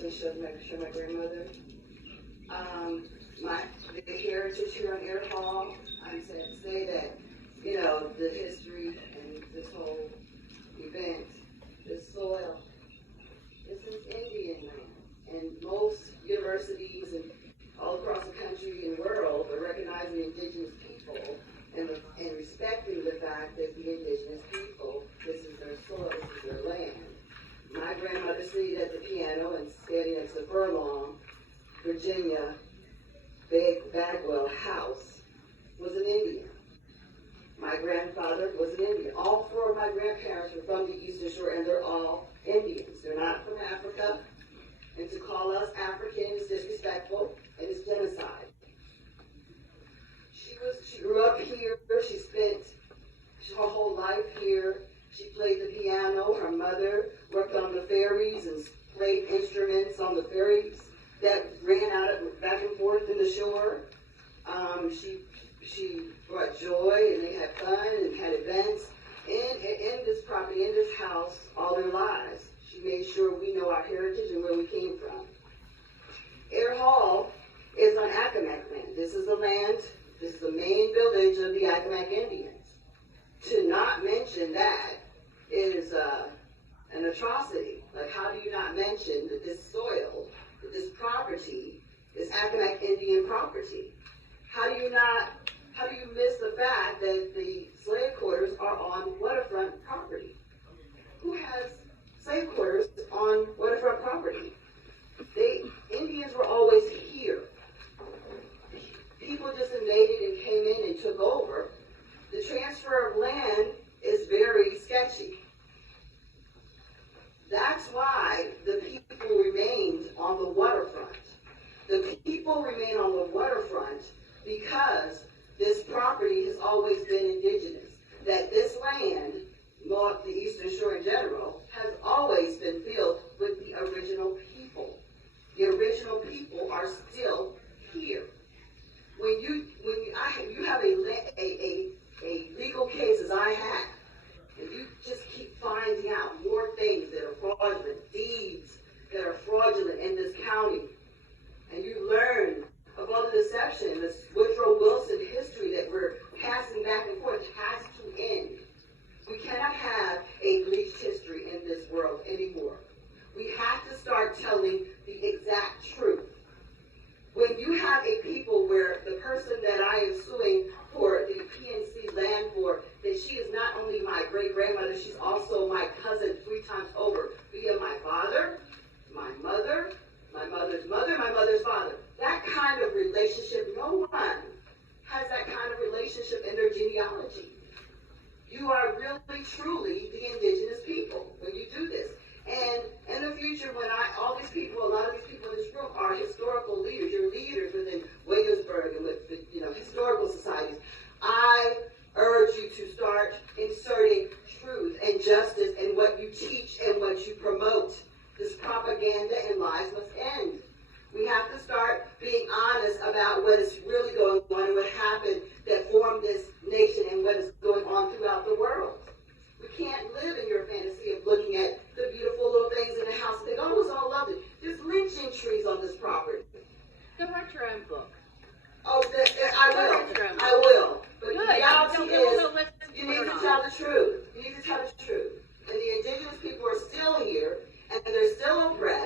to show my grandmother. The heritage here on Eyre Hall. I'm sad to say that, the history and this whole event, this soil, this is Indian land. And most universities and all across the country and world are recognizing indigenous people and respecting the fact that the indigenous people, this is their soil, this is their land. My grandmother seated at the piano and standing next to Furlong, Virginia, Bagwell House, was an Indian. My grandfather was an Indian. All four of my grandparents were from the Eastern Shore, and they're all Indians. They're not from Africa. And to call us African is disrespectful and is genocide. She grew up here. She spent her whole life here. She played the piano. Her mother worked on the ferries and played instruments on the ferries that ran back and forth in the shore. She brought joy, and they had fun and had events in this property, in this house, all their lives. She made sure we know our heritage and where we came from. Eyre Hall is on Accawmacke land. This is the main village of the Accawmacke Indians. To not mention that is an atrocity. Like, how do you not mention that this soil, that this property is Accawmacke Indian property? How do you miss the fact that the slave quarters are on waterfront property? Who has slave quarters on waterfront property? Indians were always here. People just invaded and came in and took over. The transfer of land is very sketchy. That's why the people remained on the waterfront. The people remain on the waterfront because this property has always been indigenous. That this land, North, the Eastern Shore in general, has always been filled with the original people. The original people are still here. When you have a legal case as I have, and you just keep finding out more things that are fraudulent, deeds that are fraudulent in this county, and you learn of all the deception, this Woodrow Wilson history that we're passing back and forth has to end. We cannot have a bleached history in this world anymore. We have to start telling the exact truth. When you have a people where the person that I am suing for the PNC land for, that she is not only my great-grandmother, she's also my cousin 3 times over, via my father, my mother, my mother's mother, my mother's father. That kind of relationship, no one has that kind of relationship in their genealogy. You are really, truly the indigenous people when you do this. And in the future, when a lot of these people in this room are historical leaders, you're leaders within Williamsburg and with historical societies, I urge you to start inserting truth and justice in what you teach and what you promote. This propaganda and lies must end. We have to start being honest about what is really going on and what happened that formed this nation and what is going on throughout the world. We can't live in your fantasy of looking at the beautiful little things in the house and think, oh, it's all lovely. There's lynching trees on this property. Go write your own book. Oh, I will. But the reality is, you need to tell the truth. You need to tell the truth. And the indigenous people are still here, and they're still oppressed.